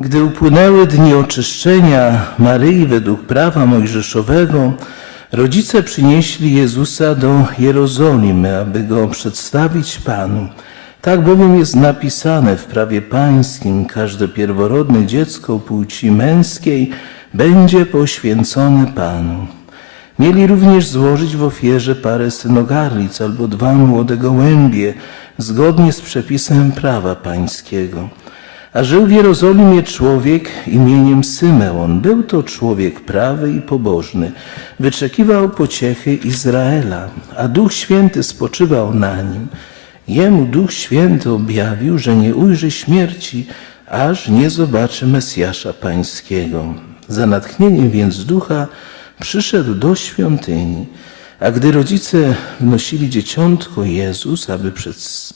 Gdy upłynęły dni oczyszczenia Maryi według prawa mojżeszowego, rodzice przynieśli Jezusa do Jerozolimy, aby go przedstawić Panu. Tak bowiem jest napisane w prawie pańskim, każde pierworodne dziecko płci męskiej będzie poświęcone Panu. Mieli również złożyć w ofierze parę synogarlic albo dwa młode gołębie, zgodnie z przepisem prawa pańskiego. A żył w Jerozolimie człowiek imieniem Symeon. Był to człowiek prawy i pobożny. Wyczekiwał pociechy Izraela, a Duch Święty spoczywał na nim. Jemu Duch Święty objawił, że nie ujrzy śmierci, aż nie zobaczy Mesjasza Pańskiego. Za natchnieniem więc Ducha przyszedł do świątyni. A gdy rodzice wnosili dzieciątko Jezus, aby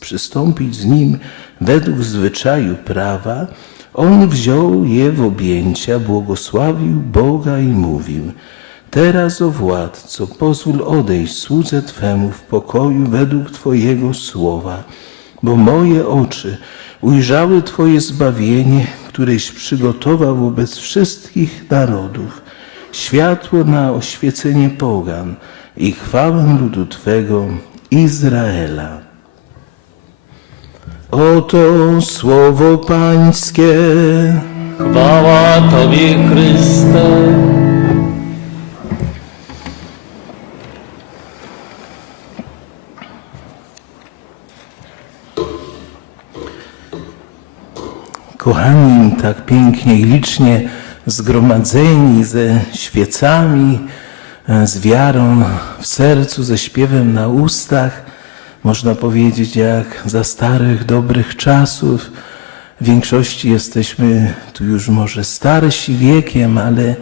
przystąpić z nim według zwyczaju prawa, on wziął je w objęcia, błogosławił Boga i mówił: Teraz, o władco, pozwól odejść słudze Twemu w pokoju według Twojego słowa, bo moje oczy ujrzały Twoje zbawienie, któreś przygotował wobec wszystkich narodów, światło na oświecenie pogan i chwałę ludu Twego Izraela. Oto słowo Pańskie. Chwała Tobie, Chryste. Kochani, tak pięknie i licznie zgromadzeni ze świecami, z wiarą w sercu, ze śpiewem na ustach, można powiedzieć, jak za starych, dobrych czasów. W większości jesteśmy tu już może starsi wiekiem, ale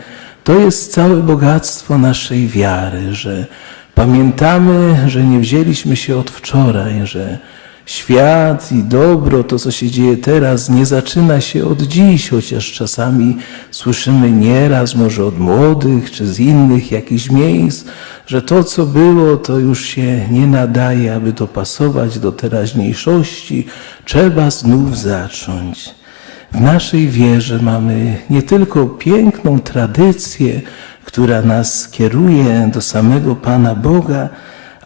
to jest całe bogactwo naszej wiary, że pamiętamy, że nie wzięliśmy się od wczoraj, że Świat i dobro, to co się dzieje teraz, nie zaczyna się od dziś, chociaż czasami słyszymy nieraz, może od młodych czy z innych jakichś miejsc, że to co było, to już się nie nadaje, aby dopasować do teraźniejszości. Trzeba znów zacząć. W naszej wierze mamy nie tylko piękną tradycję, która nas kieruje do samego Pana Boga,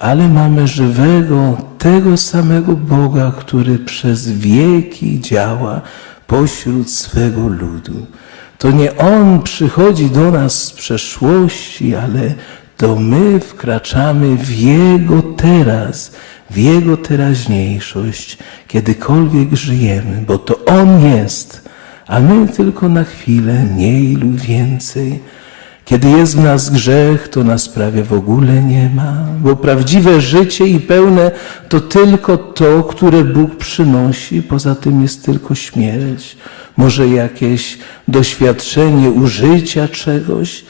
ale mamy żywego, tego samego Boga, który przez wieki działa pośród swego ludu. To nie On przychodzi do nas z przeszłości, ale to my wkraczamy w Jego teraz, w Jego teraźniejszość, kiedykolwiek żyjemy, bo to On jest, a my tylko na chwilę, mniej lub więcej. Kiedy jest w nas grzech, to nas prawie w ogóle nie ma, bo prawdziwe życie i pełne to tylko to, które Bóg przynosi, poza tym jest tylko śmierć, może jakieś doświadczenie użycia czegoś,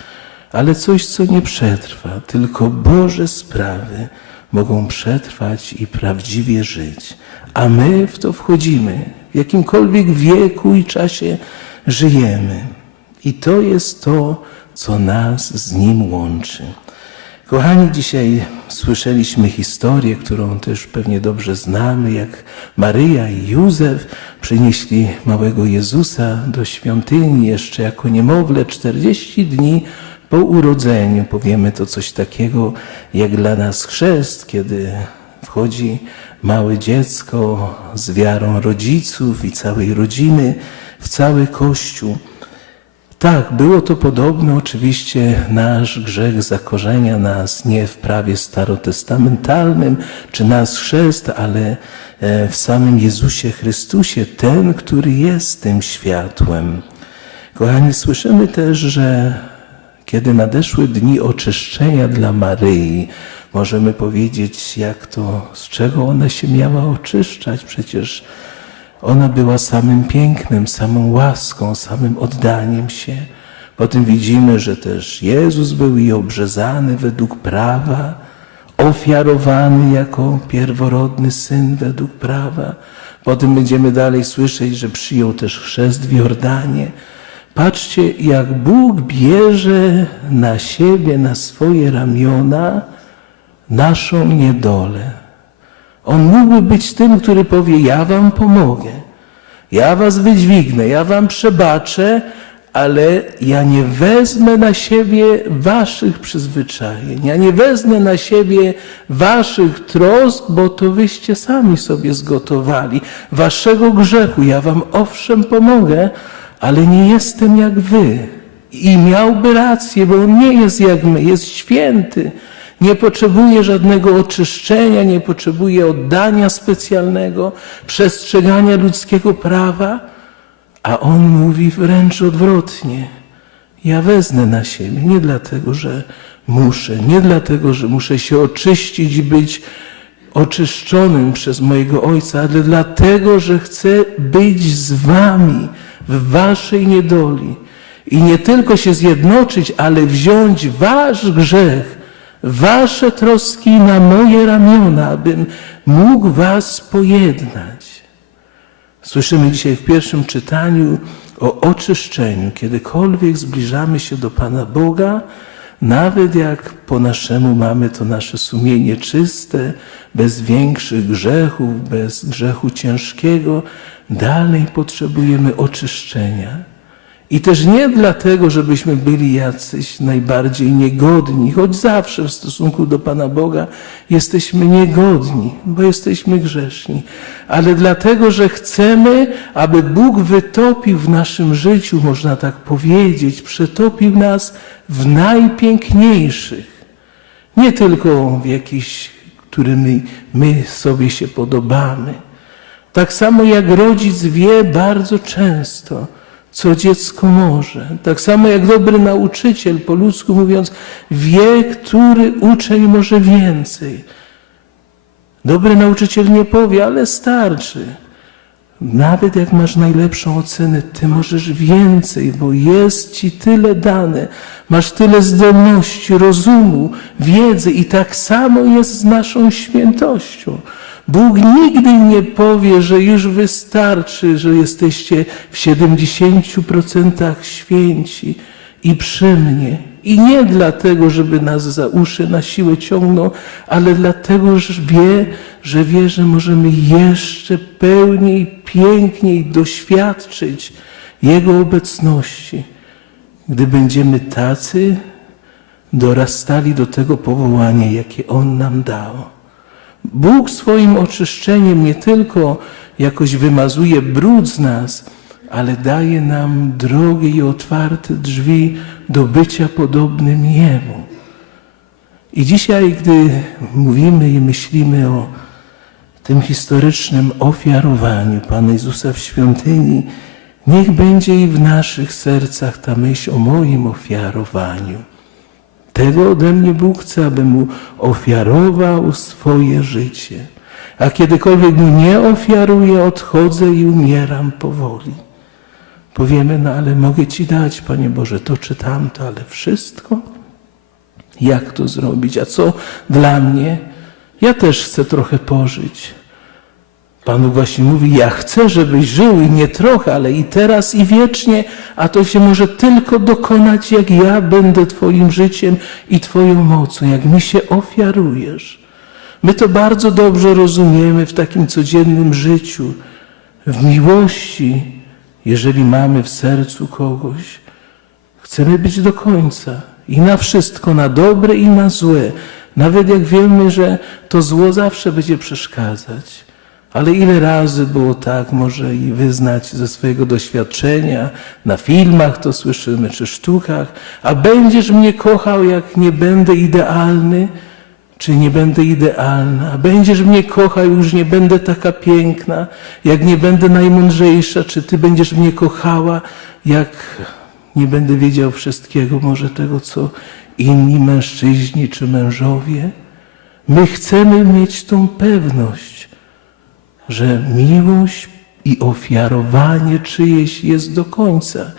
ale coś, co nie przetrwa. Tylko Boże sprawy mogą przetrwać i prawdziwie żyć, a my w to wchodzimy, w jakimkolwiek wieku i czasie żyjemy. I to jest to, co nas z Nim łączy. Kochani, dzisiaj słyszeliśmy historię, którą też pewnie dobrze znamy, jak Maryja i Józef przynieśli małego Jezusa do świątyni jeszcze jako niemowlę 40 dni po urodzeniu. Powiemy to coś takiego jak dla nas chrzest, kiedy wchodzi małe dziecko z wiarą rodziców i całej rodziny w cały Kościół. Tak, było to podobne. Oczywiście nasz grzech zakorzenia nas nie w prawie starotestamentalnym, czy nasz chrzest, ale e, w samym Jezusie Chrystusie, ten, który jest tym światłem. Kochani, słyszymy też, że kiedy nadeszły dni oczyszczenia dla Maryi, możemy powiedzieć, jak to, z czego ona się miała oczyszczać. Przecież ona była samym pięknem, samą łaską, samym oddaniem się. Potem widzimy, że też Jezus był i obrzezany według prawa, ofiarowany jako pierworodny syn według prawa. Potem będziemy dalej słyszeć, że przyjął też chrzest w Jordanie. Patrzcie, jak Bóg bierze na siebie, na swoje ramiona naszą niedolę. On mógłby być tym, który powie: Ja wam pomogę. Ja was wydźwignę, ja wam przebaczę, ale ja nie wezmę na siebie waszych przyzwyczajeń, ja nie wezmę na siebie waszych trosk, bo to wyście sami sobie zgotowali. Waszego grzechu ja wam owszem pomogę, ale nie jestem jak wy. I miałby rację, bo on nie jest jak my, jest święty. Nie potrzebuje żadnego oczyszczenia, nie potrzebuje oddania specjalnego, przestrzegania ludzkiego prawa, a on mówi wręcz odwrotnie. Ja wezmę na siebie, nie dlatego, że muszę, nie dlatego, że muszę się oczyścić i być oczyszczonym przez mojego Ojca, ale dlatego, że chcę być z wami w waszej niedoli. I nie tylko się zjednoczyć, ale wziąć wasz grzech, wasze troski na moje ramiona, abym mógł was pojednać. Słyszymy dzisiaj w pierwszym czytaniu o oczyszczeniu. Kiedykolwiek zbliżamy się do Pana Boga, nawet jak po naszemu mamy to nasze sumienie czyste, bez większych grzechów, bez grzechu ciężkiego, dalej potrzebujemy oczyszczenia. I też nie dlatego, żebyśmy byli jacyś najbardziej niegodni, choć zawsze w stosunku do Pana Boga jesteśmy niegodni, bo jesteśmy grzeszni, ale dlatego, że chcemy, aby Bóg wytopił w naszym życiu, można tak powiedzieć, przetopił nas w najpiękniejszych. Nie tylko w jakichś, którymi my sobie się podobamy. Tak samo jak rodzic wie bardzo często, co dziecko może. Tak samo jak dobry nauczyciel, po ludzku mówiąc, wie, który uczeń może więcej. Dobry nauczyciel nie powie, ale starczy. Nawet jak masz najlepszą ocenę, ty możesz więcej, bo jest ci tyle dane, masz tyle zdolności, rozumu, wiedzy i tak samo jest z naszą świętością. Bóg nigdy nie powie, że już wystarczy, że jesteście w 70% święci i przy mnie. I nie dlatego, żeby nas za uszy na siłę ciągnął, ale dlatego, że wie, że wie, że możemy jeszcze pełniej, piękniej doświadczyć Jego obecności, gdy będziemy tacy dorastali do tego powołania, jakie On nam dał. Bóg swoim oczyszczeniem nie tylko jakoś wymazuje brud z nas, ale daje nam drogę i otwarte drzwi do bycia podobnym Jemu. I dzisiaj, gdy mówimy i myślimy o tym historycznym ofiarowaniu Pana Jezusa w świątyni, niech będzie i w naszych sercach ta myśl o moim ofiarowaniu. Tego ode mnie Bóg chce, abym mu ofiarował swoje życie. A kiedykolwiek mu nie ofiaruję, odchodzę i umieram powoli. Powiemy, no ale mogę Ci dać, Panie Boże, to czy tamto, ale wszystko? Jak to zrobić? A co dla mnie? Ja też chcę trochę pożyć. Pan właśnie mówi, ja chcę, żebyś żył i nie trochę, ale i teraz, i wiecznie, a to się może tylko dokonać, jak ja będę Twoim życiem i Twoją mocą, jak mi się ofiarujesz. My to bardzo dobrze rozumiemy w takim codziennym życiu, w miłości, jeżeli mamy w sercu kogoś. Chcemy być do końca i na wszystko, na dobre i na złe. Nawet jak wiemy, że to zło zawsze będzie przeszkadzać. Ale ile razy było tak, może i wyznać ze swojego doświadczenia, na filmach to słyszymy, czy sztukach, a będziesz mnie kochał, jak nie będę idealny, czy nie będę idealna, będziesz mnie kochał, już nie będę taka piękna, jak nie będę najmądrzejsza, czy ty będziesz mnie kochała, jak nie będę wiedział wszystkiego, może tego, co inni mężczyźni czy mężowie. My chcemy mieć tą pewność, że miłość i ofiarowanie czyjeś jest do końca,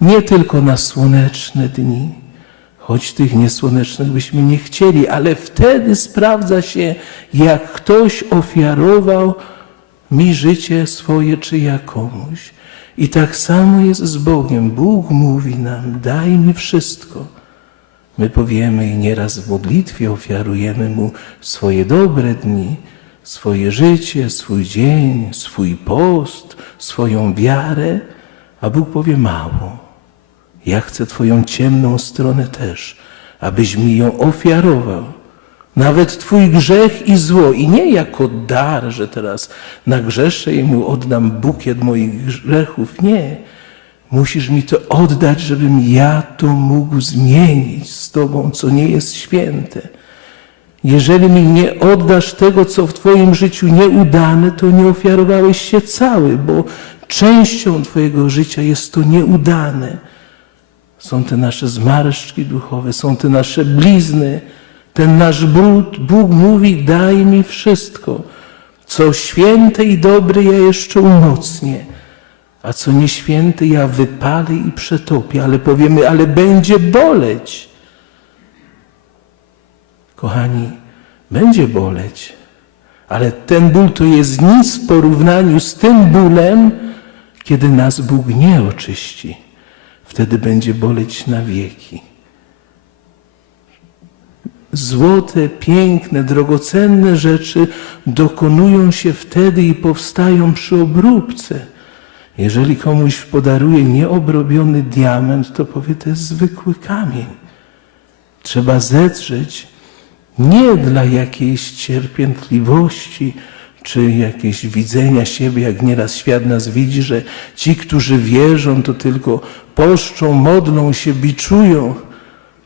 nie tylko na słoneczne dni, choć tych niesłonecznych byśmy nie chcieli, ale wtedy sprawdza się, jak ktoś ofiarował mi życie swoje czy jakomuś. I tak samo jest z Bogiem. Bóg mówi nam, daj mi wszystko. My powiemy i nieraz w modlitwie ofiarujemy Mu swoje dobre dni, swoje życie, swój dzień, swój post, swoją wiarę, a Bóg powie mało. Ja chcę Twoją ciemną stronę też, abyś mi ją ofiarował. Nawet Twój grzech i zło, i nie jako dar, że teraz nagrzeszę i mu oddam bukiet moich grzechów. Nie. Musisz mi to oddać, żebym ja to mógł zmienić z Tobą, co nie jest święte. Jeżeli mi nie oddasz tego, co w Twoim życiu nieudane, to nie ofiarowałeś się cały, bo częścią Twojego życia jest to nieudane. Są te nasze zmarszczki duchowe, są te nasze blizny, ten nasz brud. Bóg mówi: Daj mi wszystko, co święte i dobre, ja jeszcze umocnię, a co nieświęte, ja wypalę i przetopię. Ale powiemy: Ale będzie boleć. Kochani, będzie boleć, ale ten ból to jest nic w porównaniu z tym bólem, kiedy nas Bóg nie oczyści. Wtedy będzie boleć na wieki. Złote, piękne, drogocenne rzeczy dokonują się wtedy i powstają przy obróbce. Jeżeli komuś podaruje nieobrobiony diament, to powie, to jest zwykły kamień. Trzeba zedrzeć nie dla jakiejś cierpiętliwości czy jakieś widzenia siebie, jak nieraz świat nas widzi, że ci, którzy wierzą, to tylko poszczą, modlą się, biczują.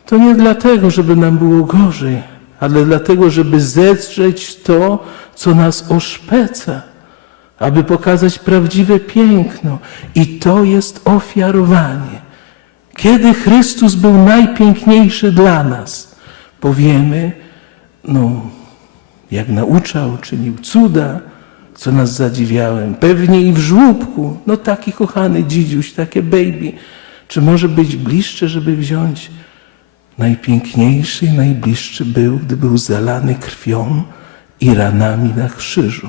To nie dlatego, żeby nam było gorzej, ale dlatego, żeby zedrzeć to, co nas oszpeca, aby pokazać prawdziwe piękno. I to jest ofiarowanie. Kiedy Chrystus był najpiękniejszy dla nas, powiemy, no, jak nauczał, czynił cuda, co nas zadziwiałem. Pewnie i w żłóbku, no taki kochany dzidziuś, takie baby. Czy może być bliższe, żeby wziąć? Najpiękniejszy i najbliższy był, gdy był zalany krwią i ranami na krzyżu.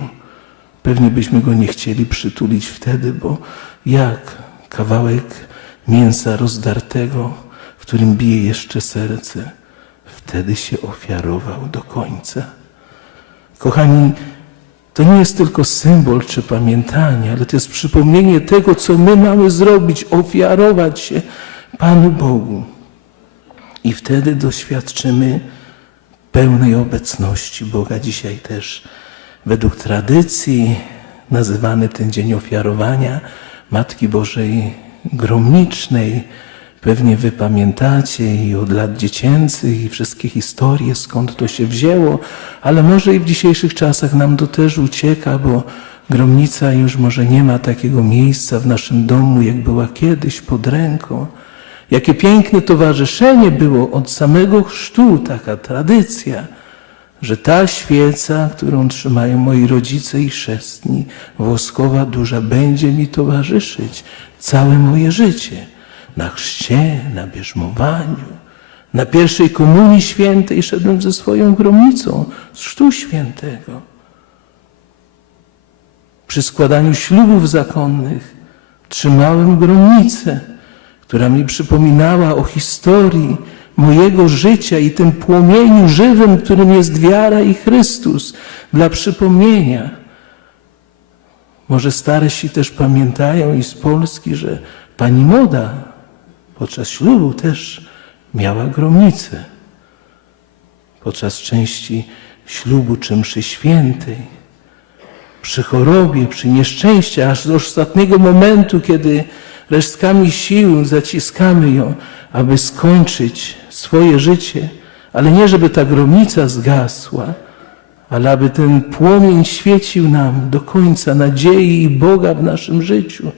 Pewnie byśmy go nie chcieli przytulić wtedy, bo jak kawałek mięsa rozdartego, w którym bije jeszcze serce, wtedy się ofiarował do końca. Kochani, to nie jest tylko symbol czy pamiętanie, ale to jest przypomnienie tego, co my mamy zrobić, ofiarować się Panu Bogu. I wtedy doświadczymy pełnej obecności Boga. Dzisiaj też według tradycji nazywany ten dzień ofiarowania Matki Bożej Gromnicznej. Pewnie wy pamiętacie i od lat dziecięcych i wszystkie historie, skąd to się wzięło, ale może i w dzisiejszych czasach nam to też ucieka, bo gromnica już może nie ma takiego miejsca w naszym domu, jak była kiedyś pod ręką. Jakie piękne towarzyszenie było od samego chrztu, taka tradycja, że ta świeca, którą trzymają moi rodzice i chrzestni, woskowa duża, będzie mi towarzyszyć całe moje życie. Na chrzcie, na bierzmowaniu, na pierwszej komunii świętej szedłem ze swoją gromnicą z chrztu świętego. Przy składaniu ślubów zakonnych trzymałem gromnicę która mi przypominała o historii mojego życia i tym płomieniu żywym, którym jest wiara i Chrystus, dla przypomnienia. Może starsi też pamiętają i z Polski, że pani Moda podczas ślubu też miała gromnicę. Podczas części ślubu czy mszy świętej, przy chorobie, przy nieszczęściu, aż do ostatniego momentu, kiedy resztkami sił zaciskamy ją, aby skończyć swoje życie, ale nie żeby ta gromnica zgasła, ale aby ten płomień świecił nam do końca nadziei i Boga w naszym życiu.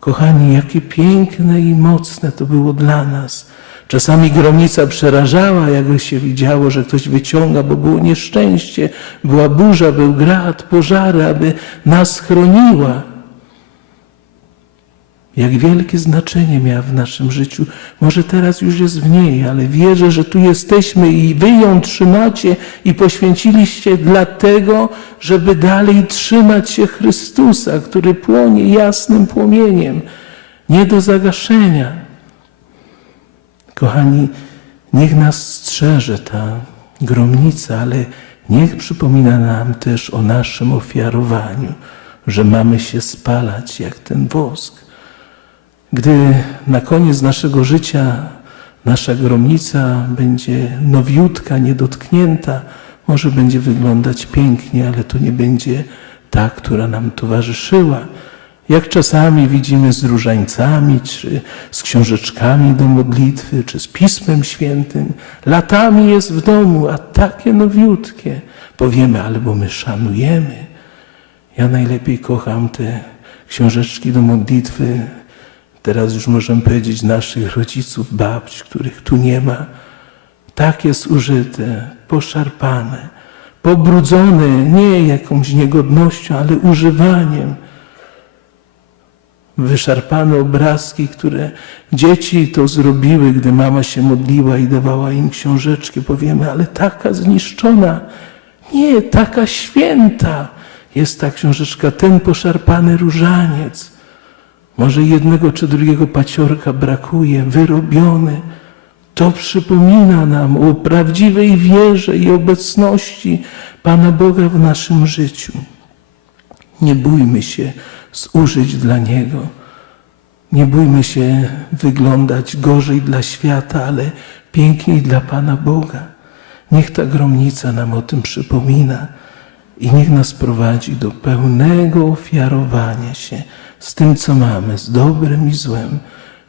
Kochani, jakie piękne i mocne to było dla nas. Czasami gromnica przerażała, jak się widziało, że ktoś wyciąga, bo było nieszczęście, była burza, był grad, pożary, aby nas chroniła. Jak wielkie znaczenie miała w naszym życiu. Może teraz już jest mniej, ale wierzę, że tu jesteśmy i wy ją trzymacie i poświęciliście dlatego, żeby dalej trzymać się Chrystusa, który płonie jasnym płomieniem, nie do zagaszenia. Kochani, niech nas strzeże ta gromnica, ale Niech przypomina nam też o naszym ofiarowaniu, że mamy się spalać jak ten wosk. Gdy na koniec naszego życia nasza gromnica będzie nowiutka, niedotknięta, może będzie wyglądać pięknie, ale to nie będzie ta, która nam towarzyszyła. Jak czasami widzimy z różańcami, czy z książeczkami do modlitwy, czy z Pismem Świętym, latami jest w domu, a takie nowiutkie. Powiemy, albo my szanujemy. Ja najlepiej kocham te książeczki do modlitwy. Teraz już możemy powiedzieć naszych rodziców, babci, których tu nie ma. Tak jest użyte, poszarpane, pobrudzone nie jakąś niegodnością, ale używaniem. Wyszarpane obrazki, które dzieci to zrobiły, gdy mama się modliła i dawała im książeczkę. Powiemy, ale taka zniszczona. Nie, taka święta jest ta książeczka, ten poszarpany różaniec. Może jednego czy drugiego paciorka brakuje, wyrobiony. To przypomina nam o prawdziwej wierze i obecności Pana Boga w naszym życiu. Nie bójmy się zużyć dla Niego. Nie bójmy się wyglądać gorzej dla świata, ale piękniej dla Pana Boga. Niech ta gromnica nam o tym przypomina i niech nas prowadzi do pełnego ofiarowania się z tym, co mamy, z dobrem i złem.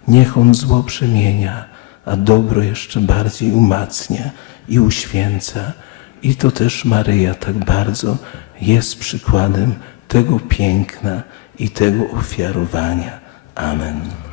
Niech On zło przemienia, a dobro jeszcze bardziej umacnia i uświęca. I to też Maryja tak bardzo jest przykładem tego piękna i tego ofiarowania. Amen.